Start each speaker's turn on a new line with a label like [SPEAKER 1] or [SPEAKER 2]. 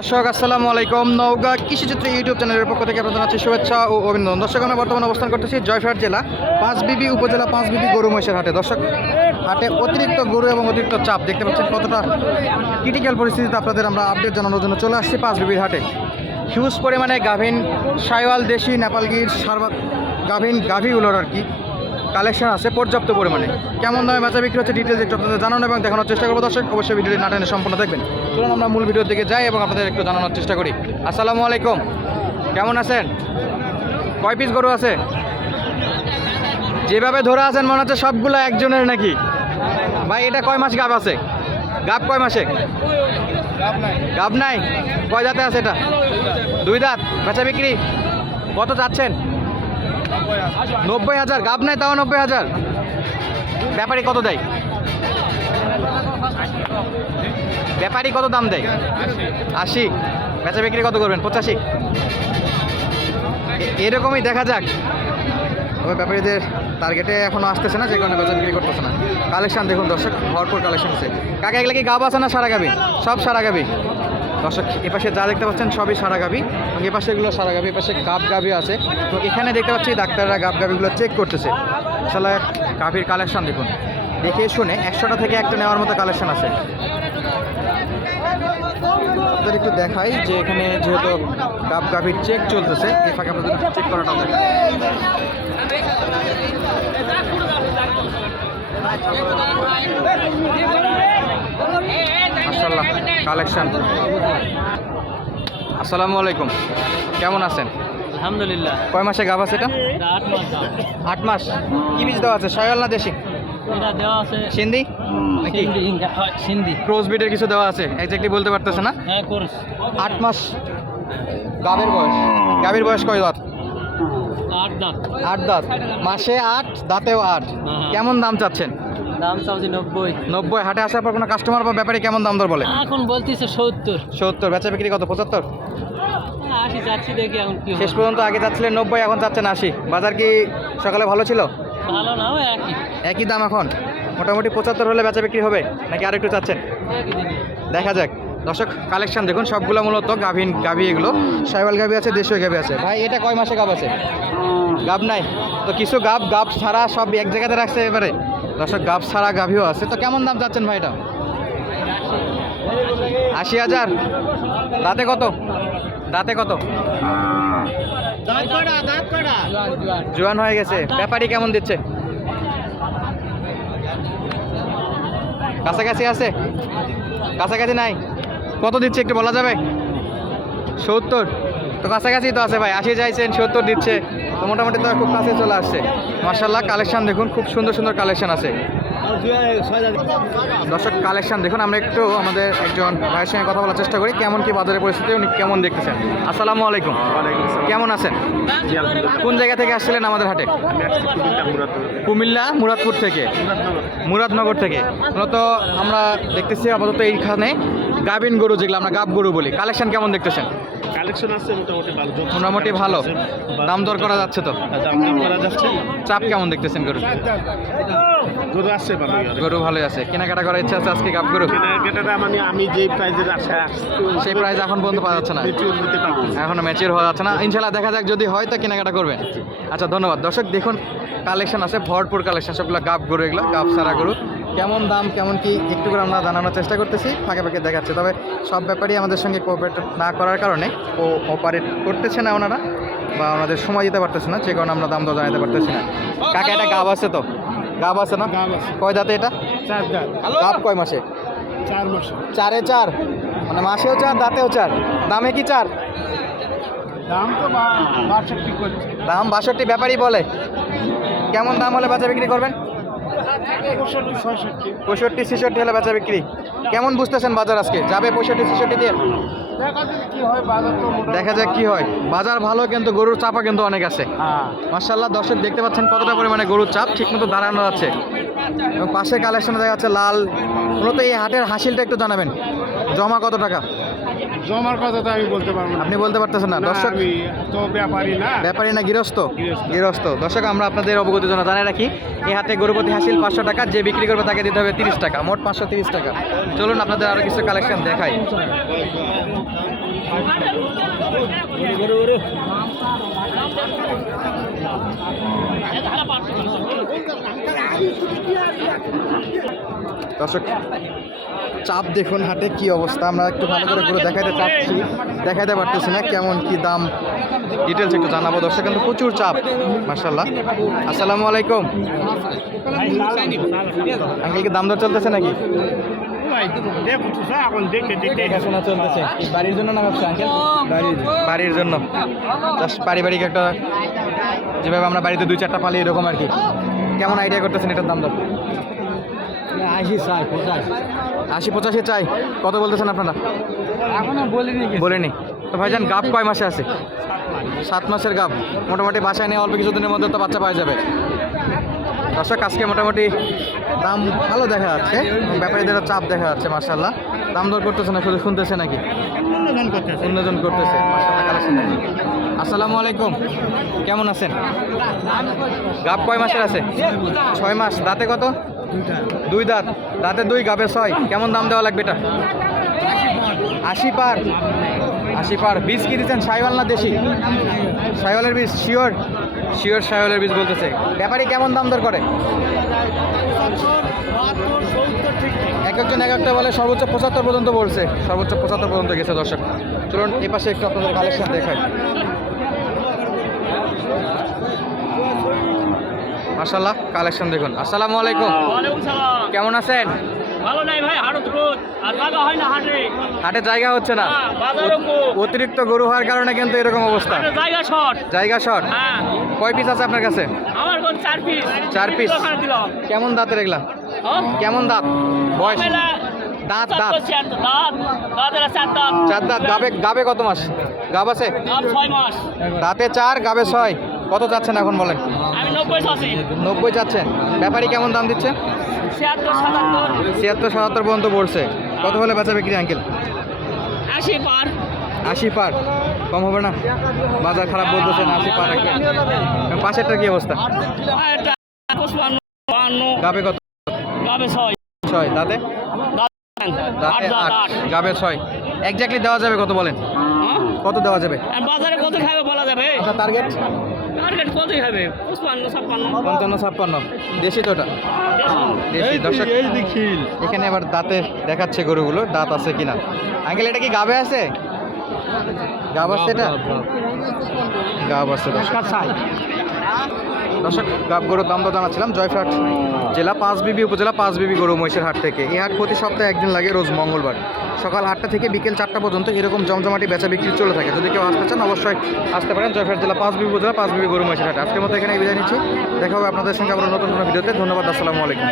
[SPEAKER 1] দর্শক, আসসালামু আলাইকুম। নওগাঁ কৃষিচিত্র ইউটিউব চ্যানেলের পক্ষ থেকে আপনাদের জানাচ্ছি শুভেচ্ছা ও অভিনন্দন। দর্শক, আমরা বর্তমানে অবস্থান করতেছি জয়ফাট জেলা, পাঁচবিবি উপজেলা পাঁচ পাঁচবিবি গরু মহিষের হাটে। দর্শক, হাটে অতিরিক্ত গরু এবং অতিরিক্ত চাপ দেখতে পাচ্ছেন কতটা ক্রিটিক্যাল পরিস্থিতিতে আপনাদের আমরা আপডেট জানানোর জন্য চলে আসছি পাঁচ পাঁচবিবির হাটে। হিউজ পরিমাণে গাভিন, সাইওয়াল দেশি, নেপালগির সারবা গাভিন গাভিগুলোর আর কি। কালেকশন আছে পর্যাপ্ত পরিমাণে। কেমন দামে বেচা বিক্রি হচ্ছে ডিটেলস একটু আপনাদের জানানো এবং দেখানোর চেষ্টা করব। দর্শক, অবশ্যই ভিডিওটি না টেনে সম্পূর্ণ দেখবেন। চলুন আমরা মূল ভিডিওর দিকে যাই এবং আপনাদের একটু জানানোর চেষ্টা করি। আসসালামু আলাইকুম। কেমন আছেন? কয় পিস গরু আছে? যেভাবে ধরে আছেন মনে হচ্ছে সবগুলো একজনের নাকি? ভাই, এটা কয় মাস গাব আছে? গাব কয় মাসে? গাব নাই? কয় দাঁতে আছে এটা? দুই দাঁত? বেচা বিক্রি? কত যাচ্ছেন নব্বই হাজার, গাব নাই তাও নব্বই হাজার। ব্যাপারী কত দেয়? ব্যাপারী কত দাম দেয়? আশি। বেচা বিক্রি কত করবেন? পঁচাশি। এরকমই দেখা যাক। তবে ব্যাপারীদের টার্গেটে এখনও আসতেছে না, যে কারণে বেচা বিক্রি করতেছে না। কালেকশন দেখুন দর্শক, ভরপুর কালেকশন আছে। কাকা, এগুলা কি গাব আছে না সারা গাবি? সব সারা গাবি? দর্শক, এপাশে যা দেখতে পাচ্ছেন সবই সারা গাবি এবং এপাশে এগুলো সারা গাবি এপাশে গাব গাবি আছে। তো এখানে দেখতে পাচ্ছি ডাক্তাররা গাব গাবিগুলো চেক করতেছে আসলে গাভির কালেকশন দেখুন। দেখে শুনে একশোটা থেকে একটা নেওয়ার মতো কালেকশন আছে। আপনাদের একটু দেখাই যে এখানে যেহেতু গাব গাভির চেক চলতেছে এই ফাঁকে আপনাদের চেক করাটা দেখাই। মাশাল্লাহ কালেকশন আসসালামু আলাইকুম। কেমন আছেন?
[SPEAKER 2] আলহামদুলিল্লাহ।
[SPEAKER 1] কয় মাসে গাভ আছে এটা?
[SPEAKER 2] আট মাস
[SPEAKER 1] কি বীজ দেওয়া আছে? সয়াল না দেশি?
[SPEAKER 2] এটা দেওয়া আছে
[SPEAKER 1] সিন্ধি? নাকি?
[SPEAKER 2] সিন্ধি ইঙ্গা- হয়, সিন্ধি।
[SPEAKER 1] ক্রস বিটের কিছু দেওয়া আছে? বলতে পারতেছে না?
[SPEAKER 2] হ্যাঁ কোর্স।
[SPEAKER 1] আট মাস গাভীর বয়স। গাভীর বয়স কয় দাঁত?
[SPEAKER 2] আট
[SPEAKER 1] দাঁত। মাসে আট দাঁতেও আট।
[SPEAKER 2] হ্যাঁ।
[SPEAKER 1] কেমন দাম চাচ্ছেন?
[SPEAKER 2] দাম নব্বই।
[SPEAKER 1] নব্বই হাটে আসার পর কোনো কাস্টমার বা ব্যাপারে কেমন দাম দর বলে?
[SPEAKER 2] এখন বলতেছে সত্তর।
[SPEAKER 1] সত্তর বেচা বিক্রি কত? পঁচাত্তর?
[SPEAKER 2] আশি যাচ্ছি দেখি এখন কি
[SPEAKER 1] শেষ পর্যন্ত আগে যাচ্ছিলেন নব্বই এখন যাচ্ছেন আশি। বাজার কি সকালে ভালো ছিল?
[SPEAKER 2] ভালো না একই।
[SPEAKER 1] একই দাম এখন? মোটামুটি পঁচাত্তর হলে বেচা বিক্রি হবে নাকি আর একটু চাচ্ছেন? দেখা যাক। দর্শক কালেকশন দেখুন সবগুলো মূলত গাভিন গাভি এগুলো। সাইওয়াল গাভি আছে দেশীয় গাভি আছে। ভাই এটা কয় মাসে গাব আছে? গাব নাই। তো কিছু গাব গাব ছাড়া সব এক জায়গাতে রাখছে এবারে? দর্শক, গাব ছাড়া গাভিও আছে। তো কেমন দাম যাচ্ছেন ভাই এটা? আশি হাজার। দাঁতে কত? দাঁতে কত? জোয়ান হয়ে গেছে। ব্যাপারী কেমন দিচ্ছে? কাছাকাছি আছে? কাছাকাছি নাই? কত দিচ্ছে একটু বলা যাবে? সত্তর। তো কাছাকাছি তো আছে ভাই, আশি চাইছেন, সত্তর দিচ্ছে, তো মোটামুটি তো খুব কাছে চলে আসছে। মার্শাল্লাহ কালেকশন দেখুন, খুব সুন্দর সুন্দর কালেকশন আছে। দর্শক, কালেকশন দেখুন, আমরা একটু আমাদের একজন ভাইয়ের সঙ্গে কথা বলার চেষ্টা করি, কেমন কি বাজারের পরিস্থিতি, উনি কেমন দেখতেছেন? আসসালামু আলাইকুম। কেমন আছেন? কোন জায়গা থেকে আসছিলেন আমাদের হাটে? কুমিল্লা, মুরাদপুর থেকে। মুরাদনগর থেকে। মূলত আমরা দেখতেছি আপাতত এইখানে গাবিন গরু যেগুলো আমরা গাব গরু বলি কালেকশন কেমন দেখতেছেন?
[SPEAKER 3] কালেকশন আছে মোটামুটি ভালো
[SPEAKER 1] মোটামুটি ভালো। দাম দর করা যাচ্ছে তো?
[SPEAKER 3] দাম দাম করা যাচ্ছে।
[SPEAKER 1] চাপ কেমন দেখতেছেন গরু?
[SPEAKER 3] গরু আসছে ভালো
[SPEAKER 1] গরু ভালোই আছে। কেনাকাটা করার ইচ্ছা আছে আজকে গাব গরু?
[SPEAKER 3] কেনাকাটা মানে আমি যে প্রাইজের আশায়
[SPEAKER 1] সেই প্রাইস এখন পর্যন্ত পাওয়া যাচ্ছে না। এখনও ম্যাচিওর হওয়া যাচ্ছে না। ইনশাল্লাহ দেখা যাক যদি হয় তো কেনাকাটা করবেন। আচ্ছা ধন্যবাদ। দর্শক দেখুন কালেকশন আছে ভরপুর কালেকশন সবগুলো গাব গরু এগুলো গাব সারা গরু। কেমন দাম কেমন কি একটু করে আমরা জানানোর চেষ্টা করতেছি ফাঁকে ফাঁকে দেখাচ্ছে। তবে সব ব্যাপারই আমাদের সঙ্গে কোঅপারেট না করার কারণে ও অপারেট করতেছে না ওনারা বা ওনাদের সময় দিতে পারতেছে না যে কারণে আমরা দাম দর জানাতে পারতেছি না। কাকা এটা গাব আছে তো? গাব আছে না? কয় দাঁতে এটা?
[SPEAKER 3] চার দাম
[SPEAKER 1] গাব কয় মাসে?
[SPEAKER 3] চার মাসে।
[SPEAKER 1] চারে চার? মানে মাসেও চার দাঁতেও চার? দামে কি চার?
[SPEAKER 3] দাম তো বাষট্টি
[SPEAKER 1] দাম বাষট্টি ব্যাপারই বলে। কেমন দাম হলে বেচা বিক্রি করবেন?
[SPEAKER 3] পঁয়ষট্টি,
[SPEAKER 1] ছেষট্টি হলে বেচা বিক্রি। কেমন বুঝতেছেন বাজার আজকে? যাবে পঁয়ষট্টি, ছেষট্টি দিয়ে?
[SPEAKER 3] দেখা যাক কি হয়। বাজার
[SPEAKER 1] ভালো কিন্তু গরুর চাপা কিন্তু অনেক আছে। মার্শাল্লাহ দর্শক দেখতে পাচ্ছেন কতটা পরিমাণে গরুর চাপ ঠিকমতো দাঁড়ানো যাচ্ছে এবং পাশে কালেকশনে দেখা যাচ্ছে লাল। মূলত এই হাটের হাসিলটা একটু জানাবেন। জমা কত টাকা?
[SPEAKER 3] জমার কথা তো আমি বলতে পারব না।
[SPEAKER 1] আপনি বলতে পারতেছেন না। দর্শক
[SPEAKER 3] আমি তো ব্যাপারী না।
[SPEAKER 1] ব্যাপারী না গৃহস্থ।
[SPEAKER 3] গৃহস্থ।
[SPEAKER 1] দর্শক আমরা আপনাদের অবগতির জন্য জানাই রাখি এই হাতে গরুপতি হাসিল পাঁচশো টাকা যে বিক্রি করবে তাকে দিতে হবে তিরিশ টাকা মোট পাঁচশো তিরিশ টাকা। চলুন আপনাদের আরও কিছু কালেকশন দেখাই। দর্শক চাপ দেখুন হাটে কি অবস্থা? আমরা একটু ভালো করে ঘুরে দেখাইতে চাচ্ছি। দেখাইতে পারতেছি না কেমন কি দাম। ডিটেলস একটু জানাব দর্শক, কিন্তু প্রচুর চাপ মার্শাল্লাহ আসসালামু আলাইকুম। আঙ্কেলকে দাম দর চলতেছে নাকি? বাড়ির জন্য না ব্যবসা আঙ্কেল? বাড়ির জন্য। পারিবারিক একটা, যেভাবে আমরা বাড়িতে দুই চারটা পালি, এরকম আর কি। কেমন আইডিয়া করতেছেন এটার দাম দর?
[SPEAKER 2] আশি কোথায়
[SPEAKER 1] আশি পঁচাশি চাই। কত বলতেছেন আপনারা?
[SPEAKER 2] এখনও বলিনি
[SPEAKER 1] বলেনি। তো ভাইজান গাব কয় মাসে আছে? সাত মাসের গাব। মোটামুটি বাসায় নিয়ে অল্প কিছুদিনের মধ্যে তো বাচ্চা পাওয়া যাবে। দর্শক আজকে মোটামুটি দাম ভালো দেখা যাচ্ছে। ব্যাপারীদের চাপ দেখা যাচ্ছে মার্শাল্লাহ দাম দর করতেছে না শুধু শুনতেছে নাকি? উন্নয়ন করতেছে। আসসালামু আলাইকুম। কেমন আছেন? গাব কয় মাসের আছে? ছয় মাস। দাঁতে কত? দুই দাঁত। দাঁতে। দুই, গাবে ছয়। কেমন দাম দেওয়া লাগবে এটা? আশি পার। আশি পার। বীজ কি দিচ্ছেন? সাইওয়াল না দেশি? সাইওয়ালের বীজ, শিওর? শিওর সাইওয়ালের বীজ বলতেছে। ব্যাপারী কেমন দাম দর করে? এক একজন এক একটা বলে সর্বোচ্চ পঁচাত্তর পর্যন্ত বলছে সর্বোচ্চ পঁচাত্তর পর্যন্ত গেছে, দর্শক। চলুন এই পাশে একটু আপনাদের কালেকশন দেখাই। মাসাল্লাহ কালেকশন দেখুন। আসসালামু আলাইকুম। কেমন আছেন?
[SPEAKER 2] ভালো নাই ভাই হাড় রোদ আর লাগা হয় না হাটে।
[SPEAKER 1] হাটে জায়গা হচ্ছে না।
[SPEAKER 2] হ্যাঁ।
[SPEAKER 1] অতিরিক্ত গরু হওয়ার কারণে কিন্তু এরকম অবস্থা।
[SPEAKER 2] জায়গা শর্ট।
[SPEAKER 1] জায়গা শর্ট?
[SPEAKER 2] হ্যাঁ।
[SPEAKER 1] কয় পিস আছে আপনার কাছে?
[SPEAKER 2] আমার কোন চার পিস
[SPEAKER 1] চার
[SPEAKER 2] দিলাম।
[SPEAKER 1] কেমন দাঁতের এগুলা?
[SPEAKER 2] হ্যাঁ?
[SPEAKER 1] কেমন দাঁত? বয়স? দাঁত দাঁত
[SPEAKER 2] চার দাঁত। দাঁত
[SPEAKER 1] দাঁত। গাবে গাবে কত মাস? গাব আছে?
[SPEAKER 2] দাঁত
[SPEAKER 1] দাঁতে চার গাবে ছয়। কত চাচ্ছেন এখন বলেন?
[SPEAKER 2] আমি নব্বই আছি
[SPEAKER 1] নব্বই চাচ্ছেন ব্যাপারী কেমন দাম দিচ্ছে?
[SPEAKER 2] ছিয়াত্তর সাতাত্তর।
[SPEAKER 1] ছিয়াত্তর সাতাত্তর পর্যন্ত পড়ছে। কত হলে বেচা বিক্রি আঙ্কেল?
[SPEAKER 2] আশি পার।
[SPEAKER 1] আশি পার। কম হবে না? বাজার খারাপ বলতেছেন আশি পার পাশেরটা কি অবস্থা? গাবে কত?
[SPEAKER 2] গাবে ছয়।
[SPEAKER 1] ছয়। দাঁতে? গাবে ছয়। এক্স্যাক্টলি দেওয়া যাবে কত বলেন?
[SPEAKER 2] হ্যাঁ?
[SPEAKER 1] কত দেওয়া যাবে?
[SPEAKER 2] বাজারে কত খাবে বলা যাবে?
[SPEAKER 1] টার্গেট
[SPEAKER 2] টার্গেট কতই হবে? পঁচপান্ন ছাপ্পান্ন।
[SPEAKER 1] পঞ্চান্ন ছাপ্পান্ন। দেশি তো ওটা দেশি। দর্শক এখানে আবার দাঁতে দেখাচ্ছে গরুগুলো দাঁত আছে কিনা? আঙ্কেল এটা কি গাবে আছে? গাব আছে এটা? গাব আছে দর্শক। দর্শক, গাব গরুর দাম জানাচ্ছিলাম, জয়ফাট জেলা পাঁচবিবি উপজেলা পাঁচ বিবি গরু মহিষের হাট থেকে। এই হাট প্রতি সপ্তাহে একদিন লাগে রোজ মঙ্গলবার। সকাল আটটা থেকে বিকেল চারটা পর্যন্ত এরকম জমজমাটি বেচা বিক্রি চলে থাকে। যদি কেউ আসতে চান, অবশ্যই আসতে পারেন জয়ফাট জেলা পাঁচ পাঁচবিবি উপজেলা পাঁচ বিবি গরু মহিষের হাট। আজকের মতো এখানে বিদায় নিচ্ছি। দেখা হবে আপনাদের সঙ্গে আবার নতুন কোনো ভিডিওতে। ধন্যবাদ, আসসালামু আলাইকুম।